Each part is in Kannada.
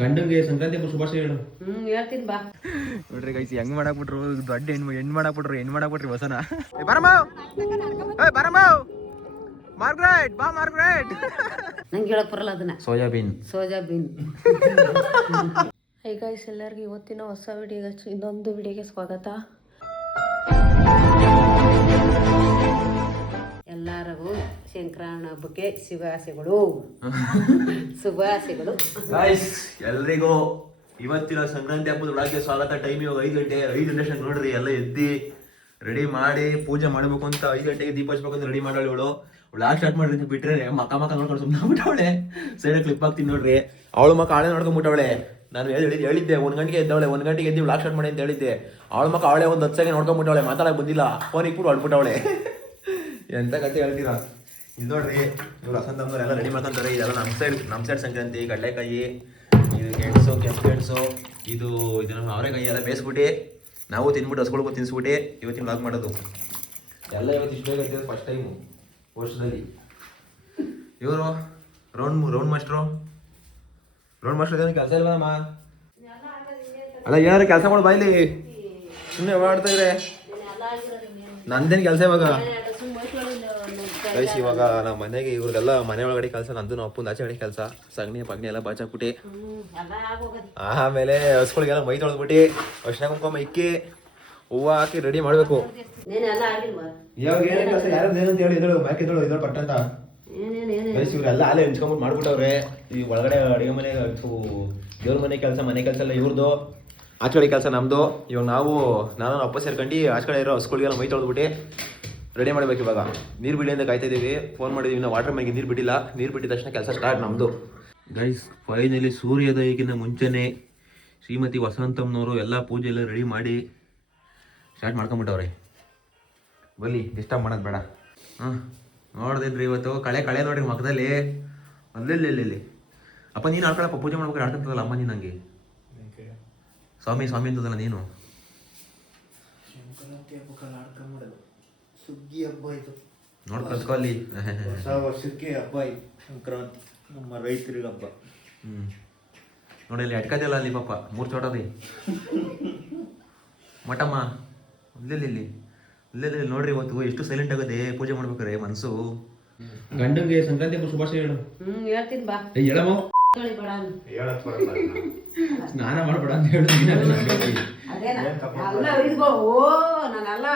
ಗಂಡಂಗೆ ಸಂಕ್ರಾಂತಿ ಹಬ್ಬ ಶುಭಾಶಯ ಹೇಳು. ಹೇಳ್ತೀನಿ ಬಾ. ನೋಡ್ರಿ ಗೈಸ್ ಹೆಂಗ್ ಮಾಡಾಕ್ಬಿಟ್ರು, ದೊಡ್ಡ ಹೆಣ್ಣು ಮಾಡಾಕ್ಬಿಟ್ರಿ ಹೊಸನ. ಬರಮ್ಮ ಮಾರ್ಗ್ರೆಟ್ ಬಾ ಮಾರ್ಗ್ರೆಟ್. ನಂಗೆ ಹೇಳಕ್ ಬರಲ್ಲ ಅದನ್ನ. ಸೋಯಾಬೀನ್. ಹೈ ಗೈಸ್, ಎಲ್ಲರಿಗೂ ಇವತ್ತಿನ ಹೊಸ ವಿಡಿಯೋಗೆ ಇನ್ನೊಂದು ವಿಡಿಯೋಗೆ ಸ್ವಾಗತ. ಎಲ್ಲರಿಗೂ ಸಂಕ್ರಾಂತಿ ಹಬ್ಬಕ್ಕೆ ಶುಭಾಶಯಗಳು. ಎಲ್ರಿಗೂ ಇವತ್ತಿನ ಸಂಕ್ರಾಂತಿ ಹಬ್ಬದ ಒಳಗೆ ಸ್ವಾಗತ. ಟೈಮ್ ಇವಾಗ 5 ಗಂಟೆ. 5 ಗಂಟೆ ನೋಡ್ರಿ ಎಲ್ಲ ಎದ್ದಿ ರೆಡಿ ಮಾಡಿ ಪೂಜೆ ಮಾಡ್ಬೇಕು ಅಂತ 5 ಗಂಟೆಗೆ ದೀಪ ಹಚ್ಬೇಕು ಅಂತ ರೆಡಿ ಮಾಡಾಳಿ. ಅವಳು ಸ್ಟಾರ್ಟ್ ಮಾಡ್ರಿ ಬಿಟ್ರೆ ಮಕ್ಕ ನೋಡ್ಕೊಂಡು ಸುಮ್ಮನೆ ಬಿಟ್ಟವಳೆ. ಸೈಡ್ ಕ್ಲಿಪ್ ಹಾಕ್ತೀನಿ ನೋಡ್ರಿ. ಅವಳು ಮಕ್ಕ ಆಳೆ ನೋಡ್ಕೊಂಡ್ಬಿಟ್ಟವಳೆ. ನಾನು ಹೇಳಿದ್ದೆ 1 ಗಂಟೆಗೆ ಎದ್ದವಳೆ, 1 ಗಂಟೆಗೆ ಎದ್ದು ವ್ಲಾಗ್ ಸ್ಟಾರ್ಟ್ ಮಾಡಿ ಅಂತ ಹೇಳಿದ್ದೆ. ಅವಳ ಮಕ್ಕ ಅವಳೆ ಒಂದು 10 ಸೆಕೆಂಡ್ ನೋಡ್ಕೊಂಡ್ಬಿಟ್ಟವಳೆ, ಮಾತಾಡಕ್ ಬಂದಿಲ್ಲ, ಫೋನ್ ಇಕ್ಬಿಟ್ಟು ಹೊಡ್ಬಿಟ್ಟವಳೆ. ಎಂತ ಕತೆ ಹೇಳ್ತೀರಾ? ಇದು ನೋಡ್ರಿ, ಇವ್ರು ವಸಂತಮ್ಮನವ್ರು ಎಲ್ಲ ರೆಡಿ ಮಾಡ್ಕೊಂತಾರೆ. ಇದೆಲ್ಲ ನಮ್ಮ ಸೈಡ್ ಸಂಕ್ರಾಂತಿ. ಕಡಲೆಕಾಯಿ, ಇದು ಗೆಣಸು, ಕೆಂಪು ಗೆಣಸು, ಇದನ್ನ ಅವರೆಕಾಯಿ ಎಲ್ಲ ಬೇಯಿಸ್ಬಿಟ್ಟು ನಾವು ತಿನ್ಬಿಟ್ಟು ಹಸ್ಕೊಳ್ಬೋದು ತಿನ್ಸ್ಬಿಟ್ಟು ಇವತ್ತಿನ ವ್ಲಾಗ್ ಮಾಡೋದು. ಎಲ್ಲ ಇವತ್ತು ಇಷ್ಟು ಬೇಗ ಇರ್ತಿರೋದು ಫಸ್ಟ್ ಟೈಮು ವರ್ಷದಲ್ಲಿ. ಇವರು ರೌಂಡ್ ಮಾಸ್ಟ್ರು ಇದೇನು ಕೆಲಸ ಇಲ್ವಮ್ಮ? ಅಲ್ಲ ಏನಾರು ಕೆಲಸ ಮಾಡು ಬಾಯ್ಲಿ, ಸುಮ್ಮನೆ ಓಡಾಡ್ತಾ ಇದ್ರೆ ನಂದೇನು ಕೆಲಸ ಇವಾಗ. ಗೈಸ್ ಇವಾಗ ನಮ್ಮ ಮನೆಗೆ ಇವ್ರಿಗೆಲ್ಲ ಮನೆ ಒಳಗಡೆ ಕೆಲಸ, ನಂದು ನಮ್ಮ ಅಪ್ಪಂದು ಆಚೆ ಕಡೆ ಕೆಲಸ. ಸಗಣಿ ಪಗಣಿ ಎಲ್ಲ ಬಾಚಾಕ್ಬಿಟ್ಟು ಆಮೇಲೆ ಹಸ್ಗಳಿಗೆಲ್ಲ ಮೈ ತೊಳೆದ್ಬಿಟ್ಟು ಅರ್ಶಿನ ಕುಂಕುಮ ಇಕ್ಕಿ ಹೂವು ಹಾಕಿ ರೆಡಿ ಮಾಡಬೇಕು. ಇವಾಗ ಏನೇ ಕೆಲಸ ಯಾರು ಏನಂತ ಹೇಳಿ ಇದ್ರು ಮ್ಯಾಕಿದ್ದಳು ಇದ್ರಲ್ಲಿ ಪಟ್ಟಂತ ಗೈಸ್ ಇವ್ರೆಲ್ಲ ಹಾಲೆ ಹೆಂಚ್ಕೊಂಡ್ಬಿಟ್ಟು ಮಾಡ್ಬಿಟ್ಟವ್ರೆ. ಈ ಒಳಗಡೆ ಅಡುಗೆ ಮನೆ ದೇವ್ರ ಮನೆ ಕೆಲಸ ಎಲ್ಲ ಇವ್ರದ್ದು, ಆಚೆ ಕಡೆ ಕೆಲಸ ನಮ್ಮದು. ಇವಾಗ ನಾನು ಅಪ್ಪ ಸೇರ್ಕೊಂಡು ಆಚೆ ಕಡೆ ಇರೋ ಹಸ್ಗಳಿಗೆಲ್ಲ ಮೈ ತೊಳೆದ್ಬಿಟ್ಟು ರೆಡಿ ಮಾಡ್ಬೇಕು. ಇವಾಗ ನೀರು ಬಿಡಿ ಅಂತ ಕಾಯ್ತಾ ಇದೀವಿ. ಫೋನ್ ಮಾಡಿದೀವಿ, ನಾವು ವಾಟರ್ ಮ್ಯಾಗೆ ನೀರು ಬಿಟ್ಟಿಲ್ಲ. ನೀರು ಬಿಟ್ಟಿದ ತಕ್ಷಣ ಕೆಲಸ ಸ್ಟಾರ್ಟ್ ನಮ್ಮದು. ಗೈಸ್ ಫೈನಲಿ ಸೂರ್ಯೋದಯಕ್ಕಿಂತ ಮುಂಚೆನೇ ಶ್ರೀಮತಿ ವಸಂತಮ್ಮನವರು ಎಲ್ಲ ಪೂಜೆ ಎಲ್ಲ ರೆಡಿ ಮಾಡಿ ಸ್ಟಾರ್ಟ್ ಮಾಡ್ಕೊಂಬಿಟ್ಟವ್ರೆ. ಬನ್ನಿ, ಡಿಸ್ಟರ್ಬ್ ಮಾಡೋದು ಬೇಡ. ನೋಡ್ದಿದ್ರಿ ಇವತ್ತು ಕಳೆ ನೋಡ್ರಿ ಮಕ್ಕದಲ್ಲಿ ಅಲ್ಲೆಲ್ಲಿ ಅಪ್ಪ ನೀನು ಆಡ್ಕೊಳಪ್ಪ, ಪೂಜೆ ಮಾಡ್ಬೇಕಾದ್ರೆ ಆಡ್ಕೊಂತದಲ್ಲ ಅಮ್ಮ ನೀನು. ನಂಗೆ ಸ್ವಾಮಿ ಅಂತದಲ್ಲ ನೀನು. ಸುಗ್ಗಿ ಹಬ್ಬ ಇದು ನೋಡ್ ಕಲ್ತ್ಕೊ ಅಲ್ಲಿ. ಹೊಸ ವರ್ಷಕ್ಕೆ ಹಬ್ಬ ಇದು ಸಂಕ್ರಾಂತಿ, ನಮ್ಮ ರೈತರಿಗೆ ಹಬ್ಬ. ನೋಡಿ ಅಲ್ಲಿ ಅಟ್ಕದಿಲ್ಲ ಅಲ್ಲಿ ಪಾಪ 3 ಚೋಟದಿ ಮಟಮ್ಮ ಇಲ್ಲೆಲ್ಲಿ ನೋಡ್ರಿ. ಇವತ್ತು ಎಷ್ಟು ಸೈಲೆಂಟ್ ಆಗುತ್ತೆ ಪೂಜೆ ಮಾಡ್ಬೇಕಾರೆ ಮನ್ಸು. ಗಂಡಂಗೆ ಸಂಕ್ರಾಂತಿ ಹಬ್ಬ ಶುಭಾಶಯ ಹೇಳು. ಹೇಳ್ತೀನಿ ಬಾ. ಹೇಳಮ್ಮ. ಸ್ನಾನ ಮಾಡ್ಬೇಡ ಅಂತ ಹೇಳು. ನಾನೆಲ್ಲ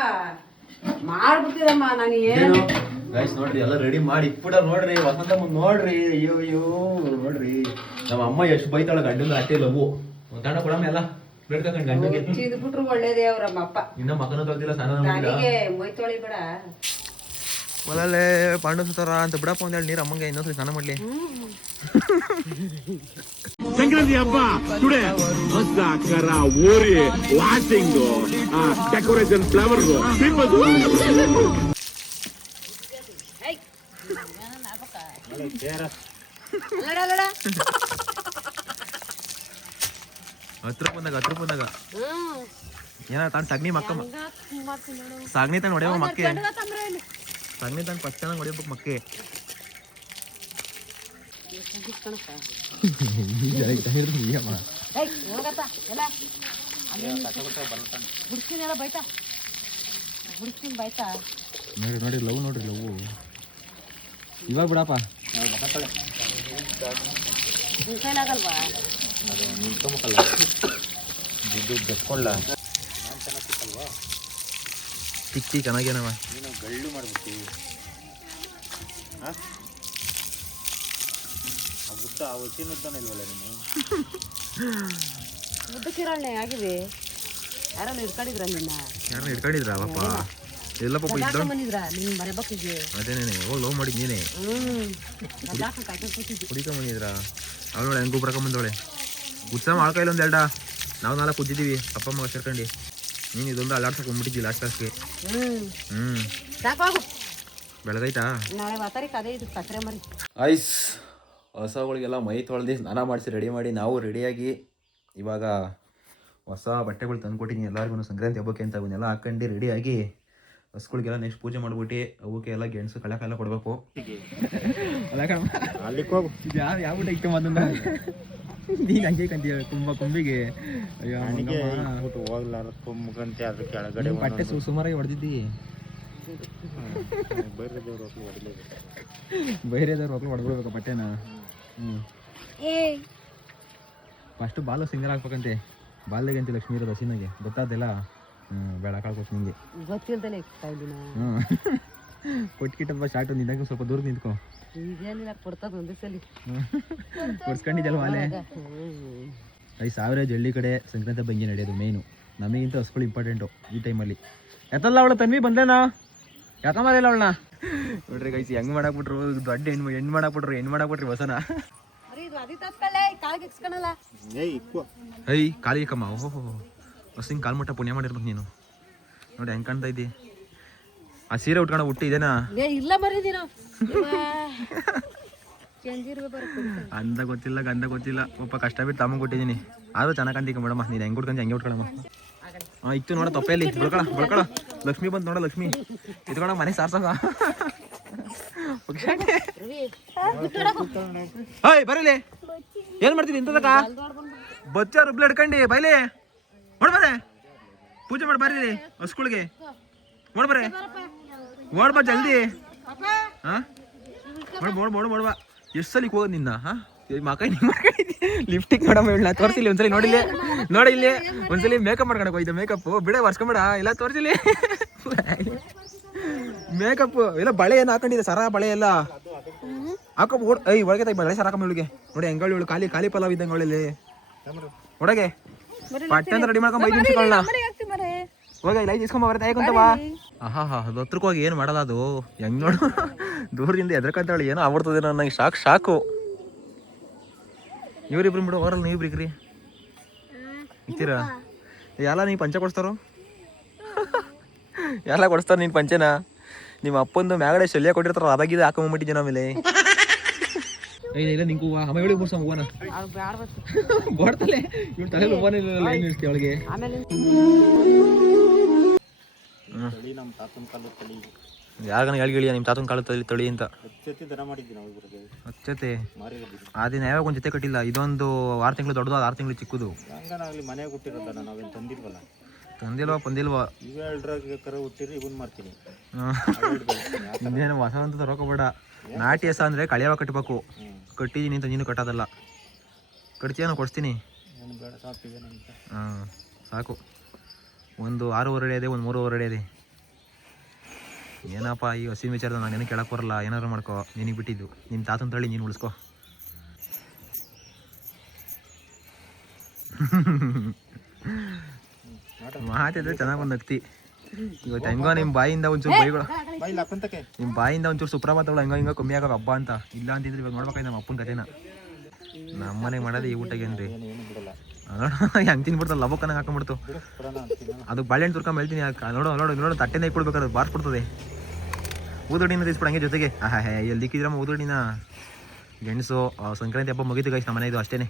ಮಾಡ್ಬಿಡ್ತೀರಮ್ಮ. ನಾನು ಏನು ಗೈಸ್ ನೋಡ್ರಿ ಎಲ್ಲ ರೆಡಿ ಮಾಡಿ ಇಪ್ಪಡ ನೋಡ್ರಿ. ವಸಂತಮ್ಮ ನೋಡ್ರಿ, ಅಯ್ಯೋ ನೋಡ್ರಿ ನಮ್ಮ ಅಮ್ಮ ಎಷ್ಟು ಬೈತಾಳ ಗಂಡಂಗ ಅಷ್ಟೇ ಲವ್ವು. ತಾಣ ಕೊಡಮ್ಮ ಎಲ್ಲ ಬೇಡ್ಕೊಂಡು ಗಂಡಂಗೆ ಬಿಟ್ರು ಒಳ್ಳೇದೇ ಅವ್ರಮ್ಮ ಅಪ್ಪ. ಇನ್ನ ಮಕ್ಕನೂ ತೊಳ್ದಿಲ್ಲ, ಸ್ನಾನ ಮೈ ತೊಳಿಬೇಡ. ಒಲಲ್ಲೇ ಪಾಂಡು ಸುತ್ತಾರ ಅಂತ ಬಿಡಪ್ಪ ಒಂದೇಳಿ ನೀರು ಅಮ್ಮಂಗೆ ಇನ್ನೊಂದ್ಸರಿ ಸ್ನಾನ ಮಾಡ್ಲಿ. ಸಂಕ್ರಾಂತಿ ಹಬ್ಬ ಟುಡೇ ಹೊಸ ಕರ ಓರಿ ವಾಷಿಂಗ್ ಡೆಕೋರೇಷನ್ ಫ್ಲವರ್ ಹತ್ರ ಬಂದಾಗ ಏನ ತಾನು ಸಗಣಿ ಮಕ್ಕ ಸಗಣಿ ತಾನು ಹೊಡೆಯವ ಮಕ್ಕೆ. ಸಗಣಿ ತಾನು ಫಸ್ಟ್ ಚೆನ್ನಾಗಿ ಹೊಡಿಬೇಕು ಮಕ್ಕೆ. ನೋಡಿ ಲವ್ ನೋಡ್ರಿ ಲವ್ ಇವಾಗ ಬಿಡಪ್ಪ. ಟಿಕ್ಕಿ ಚೆನ್ನಾಗೇನವ ಗಳ್ಳು ಮಾಡ್ಬಿಡ್ತೀವಿ. ಮುದ್ದಕ್ಕಿರಣ್ಣೆ ಆಗಿದೆ. ಯಾರನ್ನ ಹಿಡ್ಕೊಂಡಿದ್ರ ನಿನ್ನ? ಯಾರನ್ನ ಹಿಡ್ಕೊಂಡಿದ್ರ ಪಾಪ? ಎಲ್ಲ ಪಾಪ ಬಂದಿದ್ರ ನಿನ್ ಮನೆ ಬಕ್ಕಿಗೆ? ಅದೇನೇನೆ ಹೋಗಿ ಲವ್ ಮಾಡಿದ್ ನೀನೆ ಕುಡಿಕೊಂಬಂದಿದ್ರ. ಅವಳು ನೋಡಿ ಹೆಂಗ್ ಗೊಬ್ಬರಕೊಂಬಂದವಳೆ. ಉತ್ಸವ ಆಳ್ಕಾಯಿಲ್ಲ ಒಂದು ಎರಡ ನಾವು 4 ಕುದ್ದಿದ್ದೀವಿ ಅಪ್ಪ ಅಮ್ಮ ಸೇರ್ಕೊಂಡು. ನೀನು ಇದೊಂದು ಅಲ್ಲಾಡ್ಸಕ್ ಬಂದ್ಬಿಟ್ಟಿದ್ದಿ ಲಾಸ್ಟ್ಗೆ. ಬೆಳಗೈತಾ ಐಸ್. ಹೊಸಗಳಿಗೆಲ್ಲ ಮೈ ತೊಳೆದು ಸ್ನಾನ ಮಾಡಿಸಿ ರೆಡಿ ಮಾಡಿ ನಾವು ರೆಡಿಯಾಗಿ ಇವಾಗ ಹೊಸ ಬಟ್ಟೆಗಳು ತಂದ್ಕೊಟ್ಟಿನಿ ಎಲ್ಲರಿಗೂ ಸಂಕ್ರಾಂತಿ ಹಬ್ಬಕ್ಕೆ ಅಂತ. ಅವನ್ನೆಲ್ಲ ಹಾಕೊಂಡು ರೆಡಿಯಾಗಿ ಹಸ್ಗಳಿಗೆಲ್ಲ ನೆಕ್ಸ್ಟ್ ಪೂಜೆ ಮಾಡ್ಬಿಟ್ಟು ಅವಕ್ಕೆ ಎಲ್ಲ ಗೆಣಸು ಕಳೆಕಾಲ ಕೊಡಬೇಕು. ಅಲ್ಲಿಗೆ ಹೋಗು. ಯಾವ ಊಟ ಇಕ್ಕ ನೀನು ಹಂಗೆ ಕಂತೀಯ ಕುಂಬಿಗೆ ಅಯ್ಯೋ ಹೋಗ್ಲಾರ ಕುಂಬಂತೆ ಅದ್ರ ಕೆಳಗಡೆ ಬಟ್ಟೆ ಸುಮಾರಾಗಿ ಹೊಡೆದಿದ್ದಿ ಬೈರೇದವ್ರು ಹೊಕ್ಲು ಹೊಡೆದ್ಬಿಡ್ಬೇಕು ಬಟ್ಟೆನ. ಫಸ್ಟು ಬಾಲು ಸಿಂಗರ್ ಹಾಕ್ಬೇಕಂತೆ. ಬಾಲ್ದಾಗೆ ಅಂತ ಲಕ್ಷ್ಮೀ ಇರೋದು ಹಸಿನಾಗೆ ಗೊತ್ತಾದ್ದೆಲ್ಲ. ಬೇಡ ಕಳ್ಕೊಟ್ಟು ನಿಂಗೆ ಗೊತ್ತಿಲ್ದಲೆ ಕೊಟ್ಕಿಟ್ಟಪ್ಪ ಶಾರ್ಟು ನಿಂದಾಗ ಸ್ವಲ್ಪ ದೂರ ನಿಂತ್ಕೊ. ಈಗೇನಿಲ್ಲ ಕೊಡ್ತದ ಒಂದೇ ಸಲ ಕೊಡ್ಸ್ಕೊಂಡಿದ್ದಲ್ವ ಅಲ್ಲೇ. 5,000 ಹಳ್ಳಿ ಕಡೆ ಸಂಕ್ರಾಂತಿ ಬಂಗಿ ನಡೆಯೋದು ಮೇಯ್ನು. ನಮಗಿಂತ ಹಸ್ಗಳು ಇಂಪಾರ್ಟೆಂಟು ಈ ಟೈಮಲ್ಲಿ. ಎತ್ತಲ್ಲ ಅವಳು ತನ್ವಿ ಬಂದೇನಾ ಯಾಕಂಬರಿಲ್ಲ ಅವಳನ್ನ ನೋಡ್ರಿ ಗೈಸ್ ಹೆಂಗ್ ಮಾಡಾಕ್ಬಿಟ್ರು. ದೊಡ್ಡ ಹೆಣ್ಣು ಮಾಡಾಕ್ಬಿಟ್ರಿ ಹೊಸನ. ಐ ಕಾಲಿ ಕಮ್ಮ. ಓಹೋ ಹೊಸ ಕಾಲ್ ಮುಟ್ಟ ಪುಣ್ಯ ಮಾಡಿರ್ಬೇಕು ನೀನು. ನೋಡಿ ಹೆಂಗ್ ಕಾಣ್ತಾ ಇದ್ದಿ. ಆ ಸೀರೆ ಉಟ್ಕೊಂಡು ಹುಟ್ಟಿ ಇದೇನಾ ಇಲ್ಲ ಮರಿದಿನ ಅಂದ ಗೊತ್ತಿಲ್ಲ ಗಂಧ ಗೊತ್ತಿಲ್ಲ. ಒಬ್ಬ ಕಷ್ಟ ಬಿಟ್ಟು ತಮ್ಮ ಕೊಟ್ಟಿದ್ದೀನಿ. ಆದ್ರೂ ಚೆನ್ನಾಗಿ ಕಾಣ್ತಿಕ ಮೇಡಮ್. ನೀನು ಹೆಂಗ್ ಉಟ್ಕೊಂಡು ಹೆಂಗೆ ಉಟ್ಕೊಳಮ್ಮ. ಇತ್ತು ನೋಡ ತೊಪ್ಪೆಯಲ್ಲಿ ಬಳ್ಕೊಳ ಲಕ್ಷ್ಮಿ ಬಂತು ನೋಡ. ಲಕ್ಷ್ಮಿ ಇಟ್ಕೊಳ ಮನೆ ಸಾರ್ಸಕ. ಹಾಯ್ ಬರಲಿ ಏನ್ ಮಾಡ್ತೀನಿ ಇಂತದಕ್ಕ ಬಚ್ಚ ರುಬ್ಲ ಹಿಡ್ಕಂಡಿ ಬೈಲಿ ನೋಡ್ಬಾರೆ ಪೂಜೆ ಮಾಡಿ ಬರ್ರಿ ಹಸ್ಗಳಿಗೆ ನೋಡ್ಬಾರೆ ಓಡ್ಬಾ ಜಲ್ದಿ. ಹಾ ನೋಡ್ಬಾ ಎಷ್ಟು ಸಲ ಹೋಗೋದು ನಿನ್ನ. ಹಾ ಮಕೈ ಲಿಫ್ಟಿಗೆ ನೋಡಮ್ಮ ಹೇಳ ತೋರಿಸಿಲಿ ಒಂದ್ಸಲಿ ನೋಡಿಲ್ಲ ನೋಡಿ ಇಲ್ಲಿ ಒಂದ್ಸಲಿ ಮೇಕಪ್ ಮಾಡ್ಕೊಳಕ್ ಹೋಯ್ತು. ಮೇಕಪ್ ಬಿಡ ವರ್ಸ್ಕೊಂಬೇಡ ಎಲ್ಲ ತೋರಿಸಿಲಿ. ಮೇಕಪ್ ಎಲ್ಲ ಬಳೆ ಏನು ಹಾಕೊಂಡಿದೆ ಸರ ಬಳೆ ಎಲ್ಲ ಹಾಕೋ ಐ ಒಳಗೆ ತಾಯಿ ಬಳೆ ಸರ ಹಾಕೊಂಬ ಇವಳಿಗೆ ನೋಡಿ ಹೆಂಗ ಇವಳು ಖಾಲಿ ಪಲಾವ್ ಇದ್ದಂಗೆ ಅವಳಲ್ಲಿ ಒಳಗೆ ಪಟ್ಟೆ ಅಂತ ರೆಡಿ ಮಾಡ್ಕೊಂಡ್ 5 ನಿಮಿಷಗಳನ್ನ ಹೋಗ ಇಲ್ಲ ಇಸ್ಕೊಂಬ ಬರುತ್ತೆ ಹೇಗಂತವಾ. ಆಹಾ ಅದು ಹತ್ರಕ್ಕೆ ಹೋಗಿ ಏನು ಮಾಡಲ್ಲ ಅದು ಹೆಂಗ್ ನೋಡು ದೂರದಿಂದ ಎದ್ರಕಂತಾಳೆ ಏನೋ ಆಗ್ಬಿಡ್ತದೇನೋ ನಂಗೆ ಶಾಕು. ಇವ್ರಿಬ್ರು ಬಿಡು ಅವರಲ್ಲ ನೀವಿಬ್ರಿಗ್ರಿ ಇರ್ತೀರಾ ಎಲ್ಲ ನೀವು ಪಂಚ ಕೊಡ್ಸ್ತಾರೋ ಎಲ್ಲ ಕೊಡಿಸ್ತಾರ ನೀನು ಪಂಚನ. ನಿಮ್ಮ ಅಪ್ಪಂದು ಮ್ಯಾಗಡೆ ಶಲ್ಯ ಕೊಟ್ಟಿರ್ತಾರ ಅದಾಗಿದೆ ಹಾಕೊಂಬಿಟ್ಟಿದ್ದೆ ಆಮೇಲೆ. ಇಲ್ಲ ನಿಂಗೆ ಹೂವ ಅಮ್ಮ ಹೇಳಿ ಬರ್ಸ ಹೂವನ ಬೋಡ್ತಲೆ ಇವ್ರು ತಲೆ ಹೂವನ ಇಲ್ಲ ಏನು ಇರ್ತೀವಿ ಅವಳಿಗೆ. ಯಾರಿಗಾನ ಹೇಳಿಗಳಿಯ ನಿಮ್ಮ ತಾತನ ಕಾಲ ತಳಿ ಅಂತ ಹಚ್ಚತೆ ಆ ದಿನ ಯಾವಾಗ ಒಂದು ಜೊತೆ ಕಟ್ಟಿಲ್ಲ. ಇದೊಂದು 6 ತಿಂಗಳು ದೊಡ್ಡದು 6 ತಿಂಗಳು ಚಿಕ್ಕದು. ತಂದಿಲ್ವಾ ಇನ್ನೇನು ಹೊಸ ಅಂತ ತರೋಕೋಬೇಡ. ನಾಟಿ ಹಸ ಅಂದ್ರೆ ಕಳಿಯವ ಕಟ್ಟಬೇಕು. ಕಟ್ಟಿದೀನಿ ಅಂತ ನೀನು ಕಟ್ಟೋದಲ್ಲ. ಕಟ್ತೀಯನೋ ಕೊಡಿಸ್ತೀನಿ. ಹಾಂ ಸಾಕು. ಒಂದು 6 ಅಡಿ ಇದೆ ಒಂದು 3 ಅಡಿ ಇದೆ. ಏನಪ್ಪ ಈ ಹಸಿ ವಿಚಾರದ ನಾನು ಏನಕ್ಕೆ ಕೇಳಕ್ಕೆ ಬರಲ್ಲ. ಏನಾದ್ರು ಮಾಡ್ಕೋ ನಿನಗೆ ಬಿಟ್ಟಿದ್ದು. ನಿಮ್ಮ ತಾತನ ತಳಿ ನೀನು ಉಳಿಸ್ಕೊ. ಮಾತಿದ್ರೆ ಚೆನ್ನಾಗಿ ಒಂದು ನಗ್ತಿ. ಇವತ್ತು ಹೆಂಗೋ ನಿಮ್ಮ ಬಾಯಿಂದ ಒಂಚೂರು ಬೈಗಳು ನಿಮ್ಮ ಬಾಯಿಂದ ಒಂಚೂರು ಸುಪ್ರಭಾತಗಳು ಹೆಂಗೋ ಕಮ್ಮಿ ಆಗೋ ಹಬ್ಬ ಅಂತ. ಇಲ್ಲ ಅಂತಿದ್ರೆ ಇವಾಗ ನೋಡ್ಬೇಕಾಯ್ತು ನಮ್ಮ ಅಪ್ಪನ ಕಥೆನ. ನಮ್ಮ ಮನೆಗೆ ಮಾಡೋದು ಈ ಊಟಗೇನ್ರಿ ಹೆಂಗೆ ತಿನ್ಬಿಡ್ತಲ್ಲ ಲಬಕ್ಕನಾಗ ಹಾಕೊಂಡ್ಬಿಡ್ತು. ಅದು ಬಾಳೆಹಣ್ಣು ತುರ್ಕೊಂಡ್ ಹೇಳ್ತೀನಿ. ನೋಡು ತಟ್ಟೆನೇ ಇಟ್ಕೊಡ್ಬೇಕಾದ್ರೆ ಬಾರ್ಸ್ಬಿಡ್ತದೆ. ಊದಡಿನ ತಿಸ್ಬಿಡ ಹಂಗೆ ಜೊತೆಗೆ. ಎಲ್ಲಿ ದಿಕ್ಕಿದ್ರಮ್ಮ ಊದಡಿನ ಗೆಣಸು. ಸಂಕ್ರಾಂತಿ ಹಬ್ಬ ಮುಗಿತು ಗೈಸ್ ನಮ್ಮ ಮನೆಯದು ಅಷ್ಟೇ.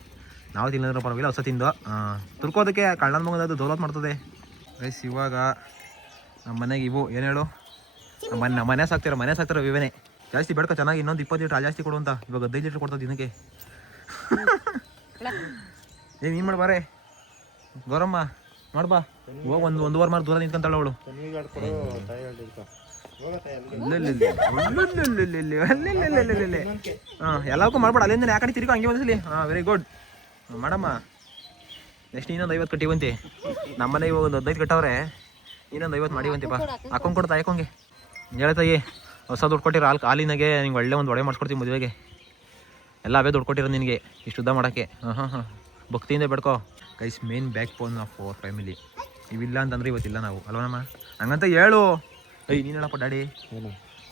ನಾವು ತಿನ್ನೋದ್ರ ಪರವಾಗಿಲ್ಲ ಹೊಸ ತಿಂದು ತುರ್ಕೋದಕ್ಕೆ ಕಳ್ಳನ ಮಗನದು ದೌಲತ್ ಮಾಡ್ತದೆ ಗೈಸ್. ಇವಾಗ ನಮ್ಮ ಮನೆಗೆ ಇವು ಏನು ಹೇಳು ನಮ್ಮ ಮನೆ ಸಾಕ್ತಿರೋ ವಿವೇನೆ ಜಾಸ್ತಿ ಬೇಡ್ಕೊ ಚೆನ್ನಾಗಿ. ಇನ್ನೊಂದು 20 ಲೀಟ್ರ್ ಜಾಸ್ತಿ ಕೊಡು ಅಂತ. ಇವಾಗ 15 ಲೀಟ್ರ್ ಕೊಡ್ತದೆ ದಿನಕ್ಕೆ. ನೀನು ಮಾಡ್ಬಾರೆ ಗೌರಮ್ಮ ಮಾಡ್ಬಾ. ಹೋಗಿ ಒಂದು ವಾರ ಮಾರು ದೂರ ನಿಂತ್ಕೊಂತಾಳ ಅವಳು. ಹಾಂ ಎಲ್ಲಕ್ಕೂ ಮಾಡ್ಬೇಡ. ಅಲ್ಲಿಂದ ಯಾಕಡೆ ತಿರ್ಗೋ ಹಂಗೆ ಒಂದ್ಸಲಿ. ಹಾಂ ವೆರಿ ಗುಡ್ ಮಾಡಮ್ಮ. ನೆಕ್ಸ್ಟ್ ಇನ್ನೊಂದು 50 ಕಟ್ಟಿವಂತೆ. ನಮ್ಮನೆ ಇವಾಗ ಒಂದು 15 ಕಟ್ಟವ್ರೆ. ಇನ್ನೊಂದು 50 ಮಾಡಿವಂತೆ. ಬಾ ಹಾಕೊಂಡು ಕೊಡ್ತಾ ಯಾಕೊಂಗೆ ಹೇಳ್ತಾಯಿ. ಹೊಸ ದುಡ್ಡು ಕೊಟ್ಟಿರೋ ಹಾಲಿನಾಗೆ ನಿಂಗೆ ಒಳ್ಳೆ ಒಂದು ಒಡೆ ಮಾಡಿಸ್ಕೊಡ್ತೀವಿ ಮದುವೆಗೆ. ಎಲ್ಲ ಅವೇ ದುಡ್ಡು ಕೊಟ್ಟಿರೋ ನಿನಗೆ ಇಷ್ಟು ಉದ್ದ ಮಾಡೋಕ್ಕೆ. ಹಾಂ ಭಕ್ತಿಯಿಂದ ಬೇಡ್ಕೋ guys. Main backbone of our family. ಇವಿಲ್ಲ ಅಂತಂದ್ರೆ ಇವತ್ತಿಲ್ಲ ನಾವು ಅಲ್ವನಮ್ಮ. ಹಂಗಂತ ಹೇಳು. ನೀನು ಹೇಳಪ್ಪ ಡ್ಯಾಡಿ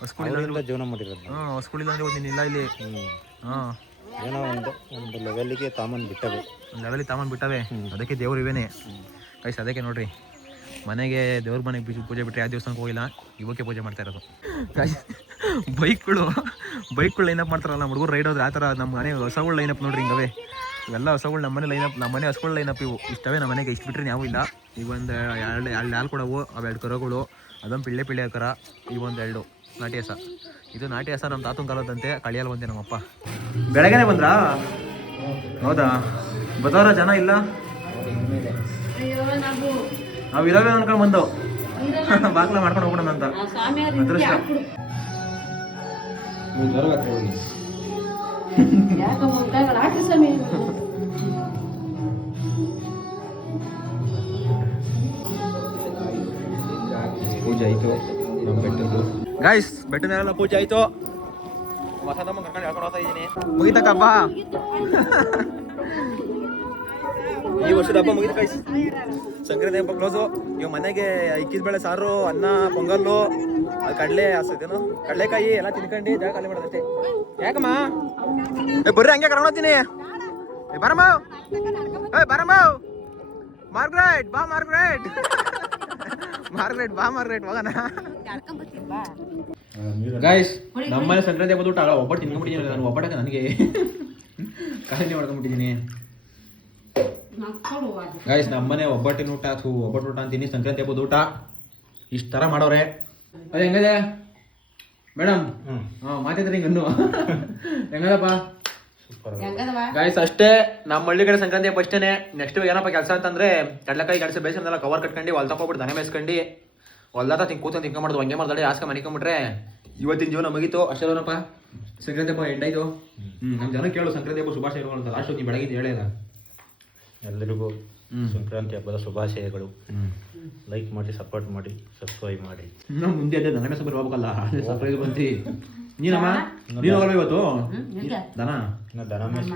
ಹೊಸ್ಕೂಲಿಲ್ಲ ಜೀವನ ಮಾಡಿರೋದು. ಹಾಂ ಹೊಸ್ಕೂಲಿಲ್ಲ ಅಂದ್ರೆ ಇವತ್ತು ನೀನಿಲ್ಲ ಇಲ್ಲಿ. ಹಾಂ ಏನೋ ಒಂದು ಲೆವೆಲಿಗೆ ತಾಮನ್ ಬಿಟ್ಟವೆ. ಅದಕ್ಕೆ ದೇವ್ರು ಇವೇನೆ ಗೈಸ್. ಅದಕ್ಕೆ ನೋಡ್ರಿ ಮನೆಗೆ ದೇವ್ರ ಮನೆಗೆ ಪೂಜೆ ಬಿಟ್ಟರೆ ಯಾವ ದೇವಸ್ಥಾನಕ್ಕೆ ಹೋಗಿಲ್ಲ. ಇವಕ್ಕೆ ಪೂಜೆ ಮಾಡ್ತಾ ಇರೋದು ಬೈಕ್ಗಳು ಲೈನಪ್ ಮಾಡ್ತಾರಲ್ಲ ನಮ್ಮ ಹುಡುಗರು ರೈಡ್ ಹೋದ್ರೆ ಆ ಥರ. ನಮ್ಮ ಮನೆ ಹೊಸಗಳು ಲೈನಪ್ ನೋಡ್ರಿ ಹಿಂಗವೆ. ಇವೆಲ್ಲ ಹೊಸಗಳು ನಮ್ಮನೆ ಲೈನಪ್. ನಮ್ಮನೆ ಹೊಸಗಳು ಲೈನಪ್ ಇವು ಇಷ್ಟವೇ ನಮ್ಮ ಮನೆಗೆ. ಇಷ್ಟು ಬಿಟ್ಟರೆ ಯಾವೂ ಇಲ್ಲ. ಇವೊಂದು ಎರಡು ಹಾಲು ಕೊಡವು. ಅವೆರಡು ಕರುಗಳು. ಅದೊಂದು ಪಿಳ್ಳೆ ಕರ. ಇವೊಂದು 2 ನಾಟಿ ಹಸ. ಇದು ನಾಟಿ ಹಸ ನಮ್ಮ ತಾತನ ಕಾಲದಂತೆ. ಕಳಿಯಲ್ಲ ಬಂತೆ ನಮ್ಮಪ್ಪ. ಬೆಳಗ್ಗೆನೆ ಬಂದ್ರಾ? ಹೌದಾ ಬದವರ ಜನ ಇಲ್ಲ, ನಾವು ಇರವೇ ಅನ್ಕೊಂಡು ಬಂದವು ಬಾಗ್ಲ ಮಾಡ್ಕೊಂಡು ಹೋಗೋಣ ಅಂತ ಅದೃಷ್ಟ. ಪೂಜೆ ಆಯ್ತು ನಮ್ಮ ಬೆಟ್ಟದ್ದು ಗೈಸ್, ಬೆಟ್ಟದಲ್ಲೆಲ್ಲ ಪೂಜೆ ಆಯ್ತು. ಮಸಾದಮ್ಮ ಕರ್ಕೊಂಡು ಹೇಳ್ಕೊಂಡು ಹೋಗ್ತಾ ಇದ್ದೀನಿ. ಮುಗಿತಕ್ಕ ಹಬ್ಬ, ಈ ವರ್ಷದ ಹಬ್ಬ ಮುಗಿತು ಗೈಸ್. ಸಂಕ್ರಾಂತಿ ಹಬ್ಬ ಕ್ಲೋಸು. ಇವ್ ಮನೆಗೆ ಇಕ್ಕಿದ ಬೇಳೆ ಸಾರು, ಅನ್ನ, ಪೊಂಗಲ್ಲು, ಅದು ಕಡಲೆ ಹಾಸೇನು ಕಡಲೆಕಾಯಿ ಎಲ್ಲ ತಿನ್ಕೊಂಡು ಜಾಗ ಖಾಲಿ ಮಾಡೋದಷ್ಟೇ. ಯಾಕಮ್ಮ ಬರ್ರಿ ಹಂಗೆ ಕರ್ಕೊಂಡು ಹೋಗ್ತೀನಿ. ಬರಮ್ಮ ಬರಮ್ಮ ಮಾರ್ಗ್ರೆಟ್ ಬಾ, ಮಾರ್ಗ್ರೆಟ್ ಮಾರ್ಗ್ರೆಟ್ ಬಾ, ಮಾರ್ಗ್ರೆಟ್ ಹೋಗೋಣ ಗೈಸ್. ನಮ್ಮನೆ ಸಂಕ್ರಾಂತಿ ಹಬ್ಬದ ಊಟ ಒಬ್ಬಟ್ಟು ತಿನ್ಕೊಂಡ್ಬಿಟ್ಟಿದ್ದೀನಿ. ನಾನು ಒಬ್ಬಟ್ಟಕ್ಕೆ ನನಗೆ ಕಾಯಿಲೆ ಮಾಡ್ಕೊಂಡ್ಬಿಟ್ಟಿದ್ದೀನಿ ಗೈಸ್. ನಮ್ಮನೆ ಒಬ್ಬಟ್ಟಿನ ಊಟ, ಒಬ್ಬಟ್ಟು ಊಟ ಅಂತೀನಿ. ಸಂಕ್ರಾಂತಿ ಹಬ್ಬದ ಊಟ ಇಷ್ಟು ಥರ ಮಾಡೋರೆ. ಅದು ಹೆಂಗದೆ ಮೇಡಮ್? ಮಾತಿದ್ರೆ ಹಿಂಗನ್ನು ಹೆಂಗದಪ್ಪ? ಗೈಸ್ ಅಷ್ಟೇ, ನಮ್ಮ ಹಳ್ಳಿ ಕಡೆ ಸಂಕ್ರಾಂತಿ ಹಬ್ಬ ಅಷ್ಟೇನೆ. ನೆಕ್ಸ್ಟ್ ಏನಪ್ಪ ಕೆಲಸ ಅಂತಂದ್ರೆ ಕಡಲೆಕಾಯಿ ಗಡಸೆ ಬೇಸನ್ನೆಲ್ಲ ಕವರ್ ಕಟ್ಕೊಂಡು ಹೊಲ್ತಾ ಹೋಗ್ಬಿಟ್ಟು ದನ ಮೇಸ್ಕೊಂಡು ಹೊಲ್ದಾತ ಕೂತ್ಕೊಂಡು ತಿನ್ಕೊಂಡ್ ಮಾಡೋದು. ಹಂಗೆ ಮಾಡ್ದಾಳೆ ಆಸ್ಕ ಮನಿಕೊಂಡ್ಬಿಟ್ರೆ ಇವತ್ತಿನ ಜೀವನ ಮುಗೀತು. ಅಷ್ಟೇನಪ್ಪ, ಸಂಕ್ರಾಂತಿ ಹಬ್ಬ ಎಂಡ್ ಆಯ್ತು. ನಮ್ಮ ಜನ ಕೇಳು ಸಂಕ್ರಾಂತಿ ಹಬ್ಬ ಶುಭಾಶಯಗಳು ಅಂತ. ಲಾಸ್ಟ್ ನೀವು ಬೆಳಗ್ಗೆ ಹೇಳಿಲ್ಲ. ಎಲ್ಲರಿಗೂ ಸಂಕ್ರಾಂತಿ ಹಬ್ಬದ ಶುಭಾಶಯಗಳು. ಲೈಕ್ ಮಾಡಿ, ಸಪೋರ್ಟ್ ಮಾಡಿ, ಸಬ್ಸ್ಕ್ರೈಬ್ ಮಾಡಿ. ಇನ್ನು ಮುಂದೆ ಅದೇ ದನ ಮೇಸ ಬರ್ಬೇಕಲ್ಲ, ಸರ್ಪ್ರೈಸ್ ಬಂತಿ. ನೀನಮ್ಮ ನೀನು ಹೋಗಲ್ಲ ಇವತ್ತು ದನ? ದನ ಮೇಸ್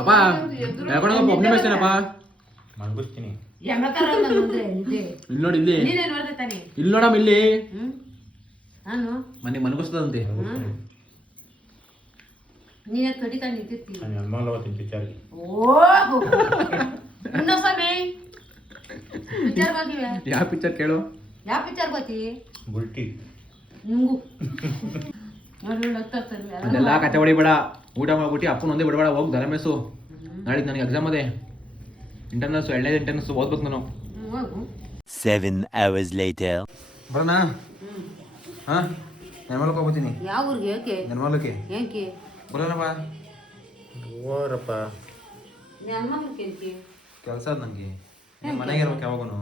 ಅಪ್ಪ ಯಾಕಂದ್ರೆ ಒಬ್ಬನೇ ಮೇಸ್ತೇನಪ್ಪ. ಮನ್ಗಿಸ್ತೀನಿ. ಇಲ್ಲಿ ನೋಡಿ, ಇಲ್ಲಿ ಇಲ್ಲಿ ನೋಡಮ್ಮ, ಇಲ್ಲಿ ಮನೆ ಮನ್ಗಿಸ್ತದಂತೆ. ಯಾವ ಪಿಕ್ಚರ್ ಕೇಳು? ಯಾವ ಪಿಕ್ಚರ್ ಗೊತ್ತಿ? ಬುಲ್ಟಿ. ಅದೆಲ್ಲ ಕತೆ ಹೊಡಿಬೇಡ. ಊಟ ಮಾಡ್ಬಿಟ್ಟು ಅಪ್ಪನ ಒಂದೇ ಬಿಡಬೇಡ. ಹೋಗಿ ದನ ಮೇಸು. ನಾಳಿದ್ದು ನನಗೆ ಎಕ್ಸಾಮ್ ಅದೇ, ಇಂಟರ್ನಲ್ಸ್, 2ನೇ ಇಂಟರ್ನಲ್ಸ್ ಓದ್ಬೇಕು ನಾನು. 7 hours later. ಬರೋಣ? ಹಾಂ, ನೆನ್ಮಲಕ್ಕೆ ಹೋಗ್ತೀನಿ. ಯಾವ ಊರಿಗೆ? ಏಕೆ ನೆನ್ಮಲಕ್ಕೆ? ಏಕೆ ಬರೋಣಪ್ಪ? ಓರಪ್ಪ, ಕೆಲಸ ಅದ ನನಗೆ. ಮನೆಗೆ ಇರ್ಬೇಕು ಯಾವಾಗೂ.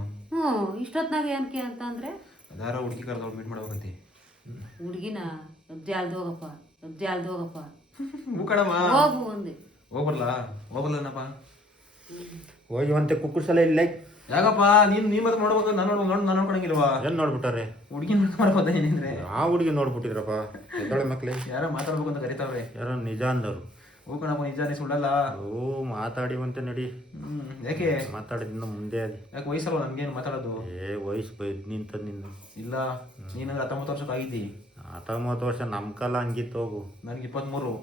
ಇಷ್ಟೊತ್ನಾಗ ಏನಕ್ಕೆ ಅಂತ ಅಂದ್ರೆ ಯಾರೋ ಹುಡುಗಿ ಕರೆದವ್ರು ಮೀಟ್ ಮಾಡ್ಬೇಕಂತೆ. ಹುಡುಗಿನ ಜಾಲ್ದು ಹೋಗಪ್ಪ ಹೂ ಕಣಮ್ಮ, ಹೋಗು ಒಂದೇ. ಹೋಗ್ಬರ್ಲನಪ್ಪ. ಹೋಗಿವಂತೆ ಕುಕ್ಕುರ್ಸಲ ಇಲ್ಲ. ಯಾಕಪ್ಪ ನೀನ್ ಮತ್ತೆ ನೋಡ್ಬೇಕು, ನಾನು ನೋಡ್ಕೊಳಂಗಿಲ್ವಾ? ಏನ್ ನೋಡ್ಬಿಟ್ಟಾರೆ? ಹುಡುಗಿ ಮಾಡ್ಬೋದ ಏನೇನ್ರೆ? ಆ ಹುಡುಗಿ ನೋಡ್ಬಿಟ್ಟಿದ್ರಪ್ಪ. ಎದ್ದೊಳೆ ಮಕ್ಳೇ, ಯಾರೋ ಮಾತಾಡ್ಬೇಕು ಅಂತ ಕರಿತಾವ್ರೆ. ಯಾರೋ ನಿಜ ಅಂದವ್ರು. ಹೂ ಕಣಪ್ಪ, ನಿಜಾನೇ ಸುಳ್ಳಲ್ಲ. ಓ ಮಾತಾಡಿವಂತೆ ನಡಿ. ಯಾಕೆ ಮಾತಾಡಿದ್ನ ಮುಂದೆ ಅದು. ಯಾಕೆ ವಯಸ್ಸಲ್ವ ನನ್ಗೇನು ಮಾತಾಡೋದು? ವಯಸ್ಸು ನಿಂತ ನಿನ್ನ ಇಲ್ಲ, ನೀನು 19 ವರ್ಷಕ್ಕೆ ಆಗಿದ್ದಿ. 19 ವರ್ಷ ನಮ್ಮ ಕಾಲ ಹಂಗಿತ್ತು. ಹೋಗು. ನನಗೆ 23.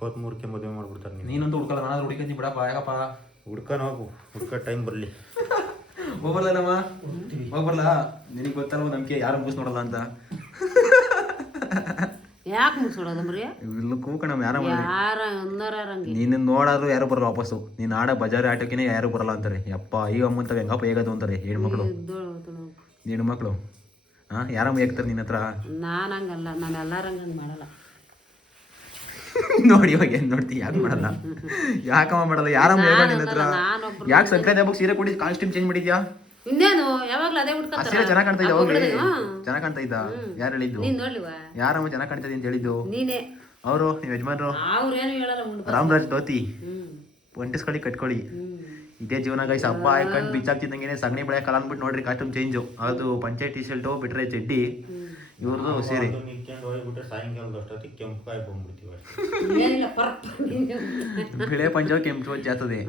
23ಕ್ಕೆ ಮದುವೆ ಮಾಡ್ಬಿಡ್ತಾರೆ. ನೀನಂತೂ ಹುಡ್ಕಲ್ಲ, ನಾನಾದ್ರೂ ಹುಡುಕಂದಿ ಬಿಡಪ್ಪ. ಯಾಕಪ್ಪ? ಹುಡ್ಕೊಂಡು ಹೋಗು, ಟೈಮ್ ಬರಲಿ. ಹೋಗ್ಬರ್ಲಮ್ಮ, ಹೋಗ್ಬರ್ಲ? ನಿನಗೆ ಗೊತ್ತಲ್ವ ನಮ್ಗೆ ಯಾರು ಮುಗಿಸ್ ನೋಡಲ್ಲ ಅಂತ. ಯಾಕೆ ಮುಗಿಸೋಡೋದು ಮರಿ? ಇಲ್ಲ ಕೂಕಣಮ್ಮ, ಯಾರ ಅಂದರಂಗೆ ನೀನು ನೋಡಾದ್ರು ಯಾರು ಬರಲ್ಲ ವಾಪಸ್ಸು. ನೀನು ಆಡೋ ಬಜಾರಿ ಆಟೋಕಿನೇ ಯಾರು ಬರಲ್ಲ ಅಂತಾರೆ. ಯಪ್ಪ ಈಗ ಅಮ್ಮಂತವೆ ಹೆಂಗಪ್ಪ ಹೇಗದು ಅಂತಾರೆ ಹೆಣ್ಮಕ್ಳು. ಹಾಂ, ಯಾರಮ್ಮ ಹೇಗ್ತಾರೆ ನಿನ್ನ ಹತ್ರ? ನಾನು ಹಂಗಲ್ಲ, ನಾನು ಎಲ್ಲಾರಂಗೆ ಮಾಡಲ್ಲ. ನೋಡಿ ಇವಾಗ ಏನು ನೋಡ್ತಿ, ಯಾಕೆ ಮಾಡಲ್ಲ? ಯಾಕಮ್ಮ ಮಾಡಲ್ಲ? ಯಾರಮ್ಮ ಹೇಗ ನಿನ್ನ ಹತ್ರ? ಯಾಕೆ ಸಂಕ್ರಾಂತಿ ಹಬ್ಬಕ್ಕೆ ಸೀರೆ ಕೊಡಿ ಕಾಸ್ಟ್ಯೂಮ್ ಚೇಂಜ್ ಮಾಡಿದ್ಯಾ? ಇನ್ನೇನು ಯಾವಾಗ್ಲೂ ಅದೇ ಆ ಸೀರೆ ಚೆನ್ನಾಗಿ ಕಾಣ್ತಾ ಇದ್ದ. ಹೋಗಿ ಚೆನ್ನಾಗಿ ಕಾಣ್ತಾ ಇದ್ದ. ಯಾರು ಹೇಳಿದ್ದು? ನೀನ್ ನೋಡ್ಲಿವಾ? ಯಾರಮ್ಮ ಚೆನ್ನಾಗಿ ಕಾಣ್ತಾ ಅಂತ ಹೇಳಿದ್ದು? ನೀನೇ. ಅವರು ನಿಮ್ಮ ಯಜಮಾನ್ರು ಅವ್ರೇನು ಹೇಳಲ್ಲ. ರಾಮರಾಜ್ ಧೋತಿ ಒಂಟಿಸ್ಕೊಳ್ಳಿ, ಕಟ್ಕೊಳ್ಳಿ. ಇದೇ ಜೀವನ ಗೈಸ್. ಹಬ್ಬ ಹಾಕೊಂಡು ಬಿಚ್ಚಾಗ್ತಿದ್ದಂಗೆ ಸಗಣಿ ಬೆಳೆ ಕಾಲ ಅಂದ್ಬಿಟ್ಟು ನೋಡ್ರಿ ಕಾಸ್ಟ್ಯೂಮ್ ಚೇಂಜು. ಅದು ಪಂಚಾಯತ್ ಟಿ ಶರ್ಟು ಬಿಟ್ರೆ ಚಡ್ಡಿ, ಇವ್ರದ್ದು ಸೀರೆ. ಹೋಗ್ಬಿಟ್ರೆ ಸಾಯಂಕಾಲದ ಅಷ್ಟೊತ್ತಿಗೆ ಕೆಂಪು ಕಾಯಿ ಬಂದ್ಬಿಡ್ತೀವಿ. ಬಿಳೆ ಪಂಚ ಕೆಂಪು ಜಾತದೆ.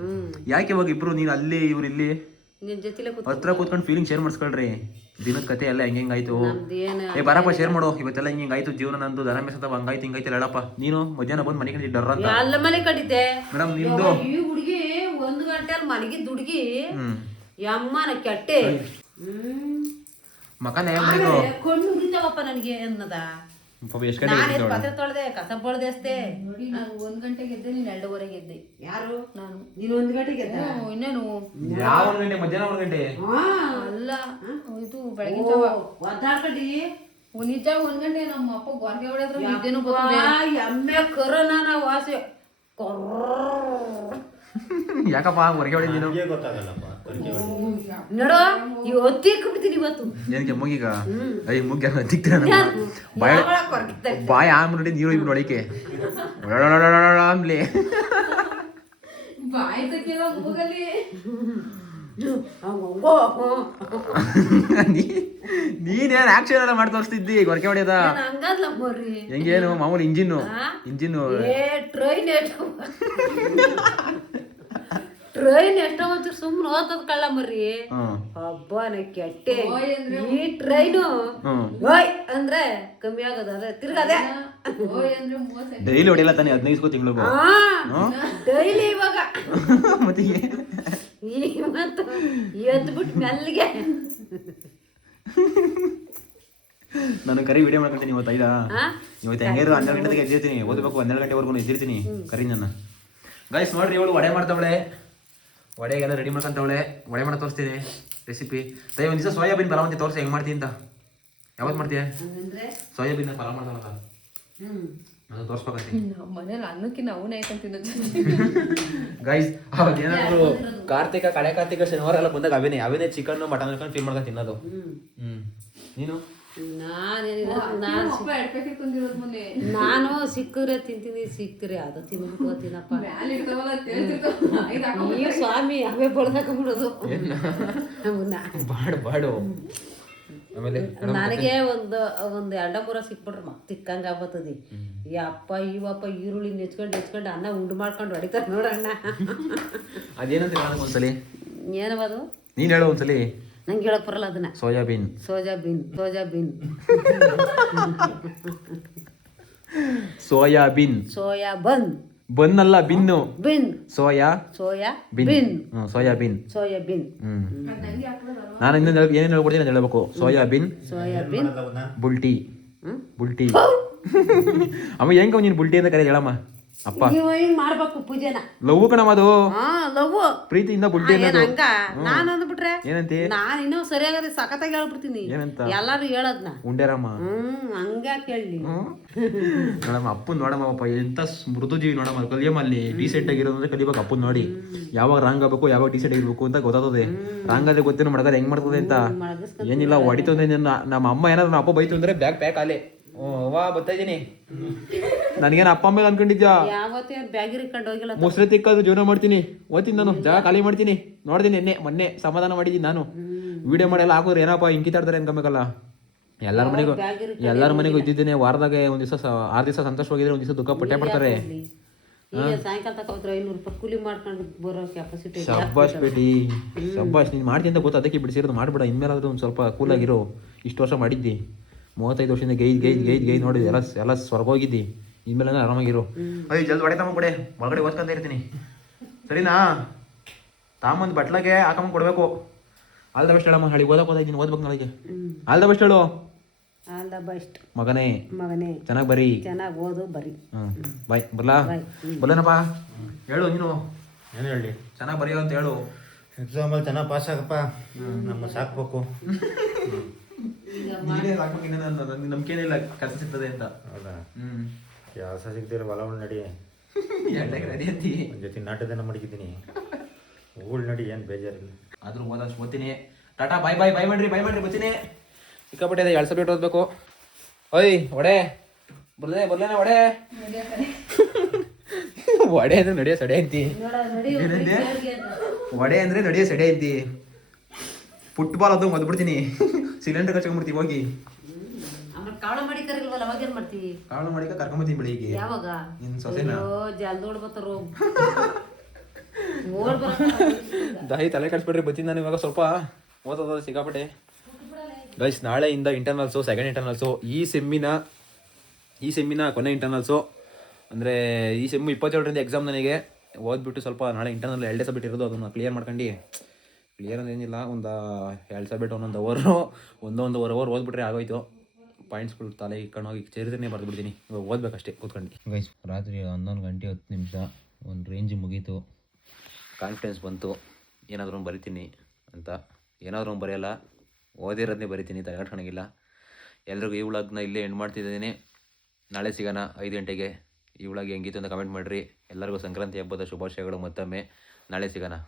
ಯಾಕೆ ಇವಾಗ ಇಬ್ರು ನೀನು ಅಲ್ಲಿ ಇವ್ರು ಇಲ್ಲಿ ಹತ್ರ ಕೂತ್ಕೊಂಡು ಫೀಲಿಂಗ್ ಶೇರ್ ಮಾಡಿಸ್ಕೊಳ್ರಿ. ದಿನದ ಕತೆ ಎಲ್ಲ ಹೆಂಗಾಯ್ತು? ಬರಪ್ಪ ಶೇರ್ ಮಾಡೋ. ಇವತ್ತೆಲ್ಲ ಹಿಂಗಾಯ್ತು ಜೀವನ ನಂದು. ದನ ಮೇಸಂತ ಹಂಗಾಯ್ತು ಹಿಂಗಾಯ್ತು ಹೇಳಪ್ಪ. ನೀನು ಮಧ್ಯಾಹ್ನ ಬಂದು ಮನೆ ಕಟ್ಟಿ ಡರ್ ಅಂತ ಅಲ್ಲ ಮನೆ ಕಟ್ಟಿದ್ದೆ ಮೇಡಮ್. ನಿಮ್ದು ಈ ಹುಡುಗಿ 1 ಗಂಟೆಯಲ್ಲಿ ಮಲಗಿದ್ದ ಹುಡುಗಿ ಯಮ್ಮನ ಕೆಟ್ಟೆ ಮಕನ ಕಣ್ಣು ಉರಿತಾವಪ್ಪ ನನಗೆ ಅನ್ನದ. ಪಾತ್ರೆ ತೊಳೆದೆ, ಕಸ ಬಳ್ದೆ ಅಷ್ಟೇ. 1 ಗಂಟೆಗೆ ಎದ್ದೆ, ನೀನು 2:15 ಎದ್ದೆ. ಯಾರು? ನಾನು. ನೀನು 1 ಗಂಟೆಗೆ ಎದ್ದೆ? ಇನ್ನೇನು? ಯಾವ 1 ಗಂಟೆ? ಮಧ್ಯಾಹ್ನ 1 ಗಂಟೆ ಅಲ್ಲ, ಇದು ಬೆಳಗಿನ ಜಾವ ಒದ್ದಾಡ್ಕಡಿ ನಿಜ 1 ಗಂಟೆ ನಮ್ಮ ಅಪ್ಪ ಗೊರ್ಗೆ ಹೊಡೆದ್ರು ನಿದ್ದೆನೂ ಬರ್ತದೆ. ಎಮ್ಮೆ ಕರೋನಾ ವಾಸೆ ಯಾಕಪ್ಪ ಹೊರಗೆ ಹೊಡಿ ನೀನು ಗೊತ್ತಾಗಲ್ಲಪ್ಪ ನೋಡೋ ಇವ್ ಹೊತ್ತಿಕ್ಬಿಡ್ತೀನಿ ಇವತ್ತು. ಏನಕ್ಕೆ ಮುಗೀಗ ಐ ಮುಗ್ಗ ತಿಕ್ತೀರ ಬಾಯ್ ಆಮ್ ನೋಡಿ ನೀರು ಇಬ್ರು ಒಳಿಕೆ ಆಮ್ಲಿ ಬಾಯಿ ತಕ್ಕಿಲ್ಲ ಹೋಗಲಿ. ನೀನೇನ್ ಆಕ್ಷನ್ ಎಲ್ಲ ಮಾಡಿ ತೋರಿಸ್ತಿದ್ದಿ ಗೊರಕೆ ಹೊಡೆಯದ ಹಂಗಲ್ಲ ಬರ್ರಿ ಹೆಂಗೇನು ಮಾಮೂಲಿ ಇಂಜಿನ್ನು ಟ್ರೈನ್ ಎಷ್ಟೋ ಒಂಚೂರು ಸುಮ್ಮನೆ ಹೋಗ್ತದ ಕಳ್ಳ ಮರ್ರಿ. ಹಬ್ಬನ ಕೆಟ್ಟೆ ಈ ಟ್ರೈನು ಓಯ್ ಅಂದ್ರೆ ಕಮ್ಮಿ ಆಗದ ಅದೇ ತಿರ್ಗದೆ ಡೈಲಿ ಹೊಡೆಯಲ್ಲ ತಾನೆ 15 ತಿಂಗಳಿಗೂ ಡೈಲಿ ಇವಾಗ ಮತ್ತೆ ಇವತ್ತು ಎದ್ಬಿಟ್ಟು ಮೆಲ್ಲಿಗೆ ನಾನು ಕರಿ ವಿಡಿಯೋ ಮಾಡ್ಕೊಳ್ತೀನಿ ಇವತ್ತು ಇವತ್ತು ಹೆಂಗಾರು 12 ಗಂಟೆಗೆ ಎದ್ದಿರ್ತೀನಿ ಓದಬೇಕು 12 ಗಂಟೆವರೆಗೂ ಎದ್ದಿರ್ತೀನಿ ಕರಿ ನನ್ನ ಗೈಸ್ ನೋಡ್ರಿ ಇವಳು ವಡೆ ಮಾಡ್ತಾವಳೆ ವಡೆಗೆಲ್ಲ ರೆಡಿ ಮಾಡ್ಕೊಂತವಳೆ ವಡೆ ಮಾಡಿ ತೋರಿಸ್ತೀನಿ ರೆಸಿಪಿ ಒಂದು ದಿವಸ ಸೋಯಾಬೀನ್ ಪಲಾವ್ ಅಂತ ತೋರಿಸಿ ಹೆಂಗೆ ಮಾಡ್ತೀನಿ ಅಂತ ಯಾವತ್ತು ಮಾಡ್ತೀಯ ಸೋಯಾಬೀನ್ ಪಲಾವ್ ಮಾಡ್ತಾವಲ್ಲ ನಾನು ತೋರಿಸ್ಬೇಕಂತೀನಿ ನಮ್ಮ ಮನೇಲಿ ಅನ್ನಕ್ಕಿನ್ನ ಅವನೇ ಐತಂತ ಗೈಸ್ ಏನಾದ್ರು ಕಾರ್ತಿಕ ಕಡೆ ಕಾರ್ತಿಕ ಶನಿವಾರ ಎಲ್ಲ ಬಂದಾಗ ಅವೇನೇ ಚಿಕನ್ ಮಟನ್ ಹಾಕೊಂಡು ಫೀಲ್ ಮಾಡ್ಕೊಂಡು ತಿನ್ನೋದು ನೀನು ನಾನು ಸಿಕ್ಕಿದ್ರೆ ತಿಂತೀನಿ ಸಿಕ್ಕಿದ್ರೆ ಅದು ತಿನ್ಬಿಟ್ಟು ತಿನ್ನಪ್ಪ ನೀವು ಸ್ವಾಮಿ ಅವೇ ಬಳ್ದಾಕೊಂಡ್ಬಿಡೋದು. ಬಾಡು ಆಮೇಲೆ ನನಗೆ ಒಂದು 2-3 ಸಿಕ್ಬಿಟ್ರೆ ತಿಕ್ಕಂಗ ಆಗ್ಬತ್ತದಿ. ಯಪ್ಪ ಇವಪ್ಪ ಈರುಳ್ಳಿ ನೆಚ್ಕೊಂಡು ಅನ್ನ ಉಂಡು ಮಾಡ್ಕೊಂಡು ಹೊಡಿತಾರೆ ನೋಡಣ್ಣ. ಅದೇನಂತ ಒಂದ್ಸಲಿ ಏನವದು ನೀನ್ ಹೇಳೋ ಒಂದ್ಸಲಿ ನಂಗೆ ಹೇಳಕ್ ಬರಲ್ಲ ಅದನ್ನ. ಸೋಯಾಬೀನ್ ಸೋಯಾಬನ್ ಬನ್ ಅಲ್ಲ ಬಿನ್ನು ಬಿನ್ ಸೋಯಾಬೀನ್ ನಾನು ಇನ್ನೊಂದು ಏನೇನು ಹೇಳ್ಕೊಡ್ತೀನಿ ನಾನು ಹೇಳ್ಬೇಕು. ಸೋಯಾಬೀನ್ ಬುಲ್ಟಿ ಅಮ್ಮ ಹೆಂಗ ನೀನು ಬುಲ್ಟಿ ಅಂತ ಕರೆಯೋದು ಹೇಳಮ್ಮ. ಅಪ್ಪ ಮಾಡ್ಬೇಕು ಪೂಜೆನ ಲವ್ ಕಣಮ್ಮ ಅದು ಲವ್ ಪ್ರೀತಿಯಿಂದ ಬುಲ್ಟಿ ಹಂಗ ನಾನು ಅಂದ್ಬಿಟ್ರೆ ಏನಂತೆ ನಾನು ಇನ್ನೂ ಸರಿಯಾಗದೆ ಸಖತ್ತಾಗಿ ಹೇಳ್ಬಿಡ್ತೀನಿ. ಏನಂತ ಎಲ್ಲಾರು ಹೇಳದ್ನ ಉಂಡೇರಮ್ಮ ಹಂಗ್ಯಾಕೆ ಹೇಳಿ ನೋಡಮ್ಮ ಅಪ್ಪನ್ ನೋಡಮ್ಮ ಎಂತ ಮೃದು ಜೀವಿ ನೋಡಮ್ಮ ಕಲಿಯಮ್ಮ ಅಲ್ಲಿ ಡೀಸೆಂಟ್ ಆಗಿರೋದಂದ್ರೆ ಕಲಿಬೇಕು ಅಪ್ಪನ್ ನೋಡಿ ಯಾವಾಗ ರಾಂಗ್ ಆಗ್ಬೇಕು ಯಾವಾಗ ಡೀಸೆಂಟ್ ಆಗಿರ್ಬೇಕು ಅಂತ ಗೊತ್ತಾಗ್ತದೆ. ರಾಂಗ್ ಆದ್ರೆ ಗೊತ್ತೇನು ಮಾಡ್ತಾರೆ ಹೆಂಗ್ ಮಾಡ್ತದೆ ಅಂತ ಏನಿಲ್ಲ ಹೊಡಿತಂದ್ರೆ ನಮ್ಮ ಅಮ್ಮ ಏನಾದ್ರು ನಮ್ಮ ಅಪ್ಪ ಬೈತು ಅಂದ್ರೆ ಬ್ಯಾಗ್ ಪ್ಯಾಕ್ ಆಲೆ ವಾ ಬರ್ತಾ ಇದೀನಿ ನನಗೇನು ಅಪ್ಪ ಮೇಲೆ ಅನ್ಕೊಂಡಿದ್ಯಾ ಯಾವತ್ತೇ ಬ್ಯಾಗಿರಿ ಕಂಡು ಹೋಗಿಲ್ಲ ಮೊಸರು ತಿಕ್ಕಾದ್ರು ಜೀವನ ಮಾಡ್ತೀನಿ ಓದ್ತೀನಿ ನಾನು ಜಾಗ ಖಾಲಿ ಮಾಡ್ತೀನಿ ನೋಡ್ತೀನಿ ಮೊನ್ನೆ ಸಮಾಧಾನ ಮಾಡಿದ್ದೀನಿ ನಾನು ವಿಡಿಯೋ ಮಾಡಿ ಎಲ್ಲ ಹಾಕಿದ್ರೆ ಏನಪ್ಪ ಹಿಂಗಿತಾಡ್ತಾರೆ ಅನ್ಕೊಬೇಕಲ್ಲ. ಎಲ್ಲರ ಮನೆಗೂ ಇದ್ದಿದ್ದೇನೆ ವಾರದಾಗ ಒಂದ್ ದಿವಸ 6 ದಿವಸ ಸಂತೋಷವಾಗಿದ್ರೆ ಒಂದ್ ದಿವಸ ದುಃಖ ಪಟ್ಟೆ ಪಡ್ತಾರೆ. ಈಗ ಸಾಯಂಕಾಲ ತಗೋದ್ರೆ 500 ರೂಪಾಯಿ ಕೂಲಿ ಮಾಡ್ಕೊಂಡು ಬರೋ ಕೆಪಾಸಿಟಿ. ಶಬ್ಬಾಷ್ ಬೇಟಿ ಶಬ್ಬಾಷ್ ನೀನ್ ಮಾಡ್ತೀನಿ ಅಂತ ಗೊತ್ತು ಅದಕ್ಕೆ ಬಿಡಿಸಿರೋದು ಮಾಡ್ಬಿಡ ಇನ್ಮೇಲಾದ್ರೂ ಒಂದ್ ಸ್ವಲ್ಪ ಕೂಲಾಗಿರೋ. ಇಷ್ಟು ವರ್ಷ ಮಾಡಿದ್ದಿ 35 ವರ್ಷದಿಂದ ಗೈ ನೋಡಿ ಎಲ್ಲ ಸ್ವರ್ಗೋಗಿದ್ದಿ ಇನ್ಮೇಲೆ ಆರಾಮಾಗಿರು. ಅಯ್ಯ ಜಲ್ದಿ ಹೊಡೆ ತಮ್ಮ ಕೊಡೆ ಒಳಗಡೆ ಓದ್ಕೊಂತ ಇರ್ತೀನಿ ಸರಿನಾ. ತಾಮಂದ್ ಬಟ್ಲಾಗೆ ಹಾಕೊಂಡ್ ಕೊಡ್ಬೇಕು. ಆಲ್ ದ ಬೆಸ್ಟ್ ಹೇಳಮ್ಮ ಹಳಿ ಓದಕ್ ಓದಾಯ್ತೀನಿ ಓದ್ಬೇಕು ನಾಳೆಗೆ. ಆಲ್ ದ ಬೆಸ್ಟ್ ಹೇಳು ಮಗನೇ ಚೆನ್ನಾಗಿ ಬರೀ ಚೆನ್ನಾಗಿ ಓದು ಬರೀ. ಬಾಯ್ ಬರ್ಲೇನಪ್ಪ ಹೇಳು ನೀನು ಏನು ಹೇಳಿ ಚೆನ್ನಾಗಿ ಬರೆಯೋ ಅಂತ ಹೇಳು. ಎಕ್ಸಾಮಲ್ಲಿ ಚೆನ್ನಾಗಿ ಪಾಸ್ ಆಗಪ್ಪ ನಮ್ಮ ಸಾಕ್ಬೇಕು. ನೀನೇ ಸಾಕ್ಬೇಕು ನನಗೆ ನಂಬಿಕೆನಿಲ್ಲ ಕೆಲಸ ಸಿಗ್ತದೆ ಅಂತ. ಹೌದಾ ಕೆಲಸ ಸಿಗ್ದಿರ ಹೊಲ ನಡಿ ರೆಡಿ ಅಂತಿ ಒಂದು ಜೊತೆ ನಾಟಕನ ಮಡಗಿದ್ದೀನಿ ಊಳ್ ನಡಿ ಏನು ಬೇಜಾರಿಲ್ಲ. ಆದ್ರೂ ಓದಷ್ಟು ಓದ್ತೀನಿ. ಟಾಟಾ ಬಾಯ್ ಮಾಡ್ರಿ ಬರ್ತೀನಿ. ಸಿಕ್ಕಾಪಟ್ಟೆ ಇದೆ 2 ಸಬ್ಜೆಕ್ಟ್ ಓದ್ಬೇಕು. ಓಯ್ ಒಡೆ ಬರ್ಲೇನ ಒಡೆ ಅಂದ್ರೆ ನಡೆಯೋ ಸಡೆ ಅಂತಿ. ಒಡೆ ಅಂದ್ರೆ ನಡೆಯೋ ಸಡೆ ಅಂತಿ. ಫುಟ್ಬಾಲ್ ಅದು ಓದ್ಬಿಡ್ತೀನಿ. ಸಿಲಿಂಡರ್ ಕಚ್ಕೊಂಡ್ಬಿಡ್ತೀವಿ ಹೋಗಿ. ಕಾಳು ಮಾಡಿ ಕರಿಲ್ವಲ್ಲ ಅವಾಗ ಏನ್ ಮಾಡ್ತೀವಿ? ಕಾಳು ಮಾಡಿ ಕರ್ಕೊಂಬತ್ತೀನಿ ಬೆಳಿಗ್ಗೆ. ಯಾವಾಗ ನಿನ್ ಸೊಸೆನ ಜಲ್ದೋಡ್ ಬರ್ತಾರೋ ದಾಯಿ ತಲೆ ಕಟ್ಸ್ಬಿಡ್ರಿ ಬರ್ತೀನಿ ನಾನು ಇವಾಗ ಸ್ವಲ್ಪ ಓದೋದು ಸಿಕ್ಕಾಪಟ್ಟೆ. ಗೈಸ್ ನಾಳೆಯಿಂದ ಇಂಟರ್ನಲ್ಸು ಸೆಕೆಂಡ್ ಇಂಟರ್ನಲ್ಸು ಈ ಸೆಮ್ಮಿನ ಕೊನೆ ಇಂಟರ್ನಲ್ಸು ಅಂದರೆ ಈ ಸೆಮ್ಮು 27ರಿಂದ ಎಕ್ಸಾಮ್ ನನಗೆ ಓದ್ಬಿಟ್ಟು ಸ್ವಲ್ಪ ನಾಳೆ ಇಂಟರ್ನಲ್ 2 ಸಬ್ಜೆಕ್ಟ್ ಇರೋದು ಅದನ್ನು ಕ್ಲಿಯರ್ ಮಾಡ್ಕೊಂಡು ಕ್ಲಿಯರ್ ಏನಿಲ್ಲ ಒಂದು 2 ಸಬ್ಜೆಕ್ಟ್ ಒಂದೊಂದು ಅವರ್ ಓದ್ಬಿಟ್ರೆ ಆಗೋಯ್ತು. ಪಾಯಿಂಟ್ಸ್ಗಳು ತಲೆ ಇಟ್ಕೊಂಡು ಹೋಗಿ ಸೇರಿದ್ರೆ ಬರೆದ್ಬಿಡ್ತೀನಿ. ಇವಾಗ ಓದ್ಬೇಕಷ್ಟೇ ಕೂತ್ಕೊಂಡು. ಗೈಸ್ ರಾತ್ರಿ 11 ಗಂಟೆ 10 ನಿಮಿಷ ಒಂದು ರೇಂಜ್ ಮುಗೀತು. ಕಾನ್ಫಿಡೆನ್ಸ್ ಬಂತು ಏನಾದರೂ ಬರಿತೀನಿ ಅಂತ. ಏನಾದರೂ ಬರೆಯಲ್ಲ ಓದಿರೋದನ್ನೇ ಬರಿತೀನಿ ತಲೆಗಟ್ಕೊಳಂಗಿಲ್ಲ. ಎಲ್ರಿಗೂ ಈ ವ್ಲಾಗ್ನ ಇಲ್ಲೇ ಎಂಡ್ ಮಾಡ್ತಿದ್ದೀನಿ. ನಾಳೆ ಸಿಗೋಣ 5 ಗಂಟೆಗೆ. ಈ ವ್ಲಾಗ್ ಹೆಂಗಿತ್ತು ಅಂತ ಕಮೆಂಟ್ ಮಾಡಿರಿ. ಎಲ್ಲರಿಗೂ ಸಂಕ್ರಾಂತಿ ಹಬ್ಬದ ಶುಭಾಶಯಗಳು ಮತ್ತೊಮ್ಮೆ. ನಾಳೆ ಸಿಗೋಣ.